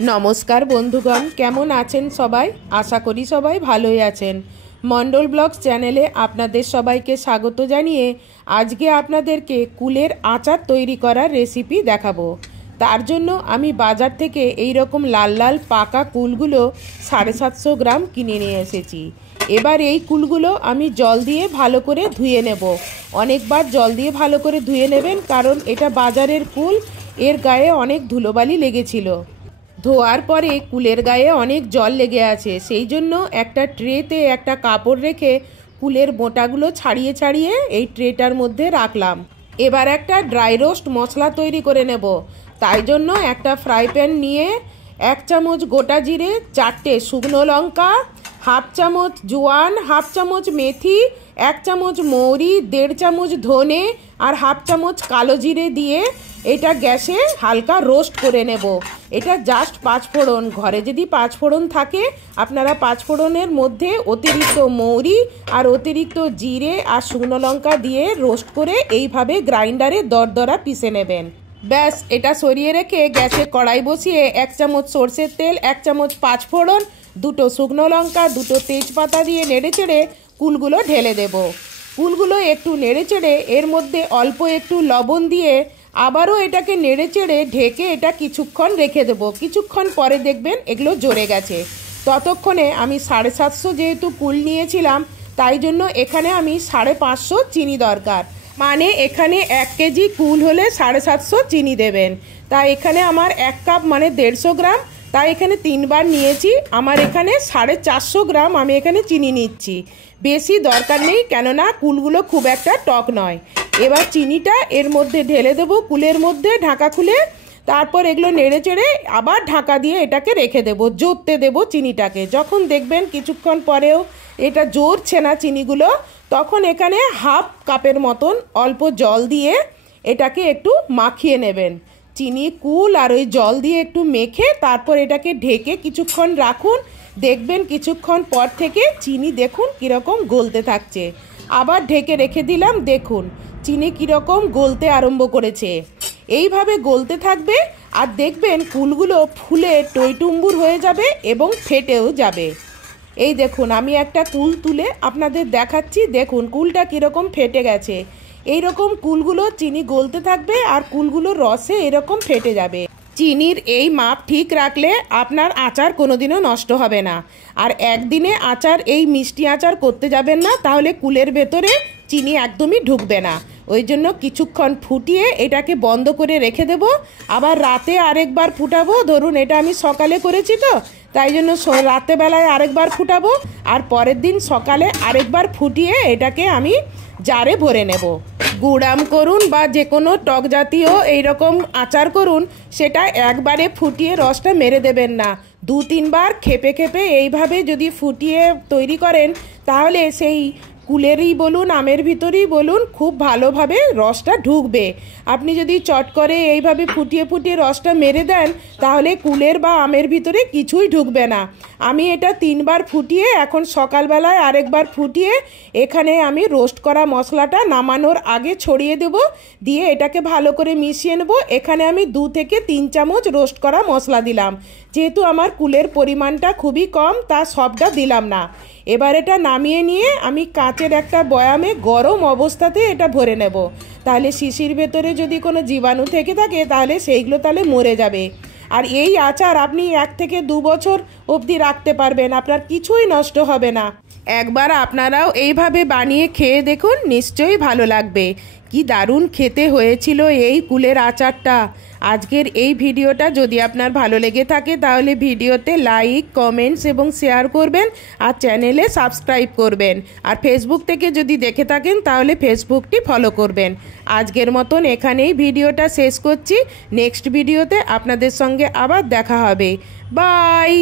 নমস্কার বন্ধুগণ, কেমন আছেন সবাই? আশা করি সবাই ভালোই আছেন। মন্ডল ব্লগস চ্যানেলে আপনাদের সবাইকে স্বাগত জানিয়ে আজকে আপনাদেরকে কুলের আচার তৈরি করার রেসিপি দেখাবো। তার জন্য আমি বাজার থেকে এই রকম লাল লাল পাকা কুলগুলো 750 গ্রাম কিনে নিয়ে এসেছি। এবার এই কুলগুলো আমি জল দিয়ে ভালো করে ধুয়ে নেব। অনেকবার জল দিয়ে ভালো করে ধুয়ে নেবেন, কারণ এটা বাজারের কুল, এর গায়ে অনেক ধুলোবালি লেগেছিল। ধোয়ার পরে কুলের গায়ে অনেক জল লেগে আছে, সেই জন্য একটা ট্রেতে একটা কাপড় রেখে কুলের বোঁটাগুলো ছাড়িয়ে ছাড়িয়ে এই ট্রেটার মধ্যে রাখলাম। এবার একটা ড্রাই রোস্ট মশলা তৈরি করে নেব। তাই জন্য একটা ফ্রাই প্যান নিয়ে 1 চামচ গোটা জিরে, 4টে শুকনো লঙ্কা, হাফ চামচ জোয়ান, হাফ চামচ মেথি, 1 চামচ মৌরি, 1.5 চামচ ধনে আর হাফ চামচ কালো জিরে দিয়ে এটা গ্যাসে হালকা রোস্ট করে নেব। এটা জাস্ট 5 ফোড়ন। ঘরে যদি 5 ফোড়ন থাকে আপনারা 5 ফোড়নের মধ্যে অতিরিক্ত মৌরি আর অতিরিক্ত জিরে আর শুকনো লঙ্কা দিয়ে রোস্ট করে এইভাবে গ্রাইন্ডারে দরদরা পিষে নেবেন। ব্যাস, এটা সরিয়ে রেখে গ্যাসে কড়াই বসিয়ে 1 চামচ সরষের তেল, 1 চামচ 5 ফোড়ন, 2টো শুকনো লঙ্কা, 2টো তেজপাতা দিয়ে নেড়েচেড়ে কুলগুলো ঢেলে দেব। কুলগুলো একটু নেড়েচেড়ে এর মধ্যে অল্প একটু লবণ দিয়ে আবারও এটাকে নেড়েচেড়ে ঢেকে এটা কিছুক্ষণ রেখে দেবো। কিছুক্ষণ পরে দেখবেন এগুলো জ্বরে গেছে। ততক্ষণে আমি 750 যেহেতু কুল নিয়েছিলাম, তাই জন্য এখানে আমি 550 চিনি দরকার। মানে এখানে 1 কেজি কুল হলে 750 চিনি দেবেন। তাই এখানে আমার 1 কাপ মানে 150 গ্রাম, তাই এখানে 3 বার নিয়েছি। আমার এখানে 450 গ্রাম আমি এখানে চিনি নিচ্ছি। বেশি দরকার নেই, কেননা কুলগুলো খুব একটা টক নয়। এবার চিনিটা এর মধ্যে ঢেলে দেবো কুলের মধ্যে ঢাকা খুলে। তারপর এগুলো নেড়ে চেড়ে আবার ঢাকা দিয়ে এটাকে রেখে দেবো, জড়তে দেবো চিনিটাকে। যখন দেখবেন কিছুক্ষণ পরেও এটা জড়ছে না চিনিগুলো, তখন এখানে হাফ কাপের মতন অল্প জল দিয়ে এটাকে একটু মাখিয়ে নেবেন। চিনি, কুল আর ওই জল দিয়ে একটু মেখে তারপর এটাকে ঢেকে কিছুক্ষণ রাখুন। দেখবেন কিছুক্ষণ পর থেকে চিনি দেখুন কীরকম গলতে থাকছে। আবার ঢেকে রেখে দিলাম, দেখুন চিনি কীরকম গলতে আরম্ভ করেছে। এইভাবে গলতে থাকবে আর দেখবেন কুলগুলো ফুলে টইটুম্বুর হয়ে যাবে এবং ফেটেও যাবে। এই দেখুন, আমি একটা কুল তুলে আপনাদের দেখাচ্ছি। দেখুন কুলটা কীরকম ফেটে গেছে। এই রকম কুলগুলো চিনি গলতে থাকবে আর কুলগুলো রসে এরকম ফেটে যাবে। চিনির এই মাপ ঠিক রাখলে আপনার আচার কোনোদিনও নষ্ট হবে না। আর একদিনে আচার, এই মিষ্টি আচার করতে যাবেন না, তাহলে কুলের ভেতরে চিনি একদমই ঢুকবে না। ওই জন্য কিছুক্ষণ ফুটিয়ে এটাকে বন্ধ করে রেখে দেব। আবার রাতে আরেকবার ফুটাবো। ধরুন এটা আমি সকালে করেছি, তো তাই জন্য রাতেবেলায় আরেকবার ফুটাবো, আর পরের দিন সকালে আরেকবার ফুটিয়ে এটাকে আমি জারে ভরে নেব। গুড়াম করুন বা যে কোনো টক জাতীয় এইরকম আচার করুন, সেটা একবারে ফুটিয়ে রসটা মেরে দেবেন না। 2-3 বার খেপে খেপে এইভাবে যদি ফুটিয়ে তৈরি করেন, তাহলে সেই কুলেরই বলুন আমের ভিতরেই বলুন খুব ভালোভাবে রসটা ঢুকবে। আপনি যদি চট করে এইভাবে ফুটিয়ে ফুটিয়ে রসটা মেরে দেন, তাহলে কুলের বা আমের ভিতরে কিছুই ঢুকবে না। আমি এটা 3 বার ফুটিয়ে এখন সকালবেলায় আরেকবার ফুটিয়ে এখানে আমি রোস্ট করা মশলাটা নামানোর আগে ছড়িয়ে দেব, দিয়ে এটাকে ভালো করে মিশিয়ে নেব। এখানে আমি 2 থেকে 3 চামচ রোস্ট করা মশলা দিলাম। যেহেতু আমার কুলের পরিমাণটা খুবই কম, তা সবটা দিলাম না। এবার এটা নামিয়ে নিয়ে আমি কাঁচের একটা বয়ামে গরম অবস্থাতে এটা ভরে নেব। তাহলে শিশির ভেতরে যদি কোনো জীবাণু থেকে থাকে তাহলে সেইগুলো তাহলে মরে যাবে। আর এই আচার আপনি 1 থেকে 2 বছর অবধি রাখতে পারবেন, আপনার কিছুই নষ্ট হবে না। একবার আপনারাও এইভাবে বানিয়ে খেয়ে দেখুন, নিশ্চয়ই ভালো লাগবে। কি দারুণ খেতে হয়েছিল এই কুলের আচারটা। আজকের এই ভিডিওটা যদি আপনার ভালো লেগে থাকে তাহলে ভিডিওতে লাইক, কমেন্টস এবং শেয়ার করবেন আর চ্যানেলে সাবস্ক্রাইব করবেন। আর ফেসবুক থেকে যদি দেখে থাকেন তাহলে ফেসবুকটি ফলো করবেন। আজকের মতন এখানেই ভিডিওটা শেষ করছি। নেক্সট ভিডিওতে আপনাদের সঙ্গে আবার দেখা হবে। বাই।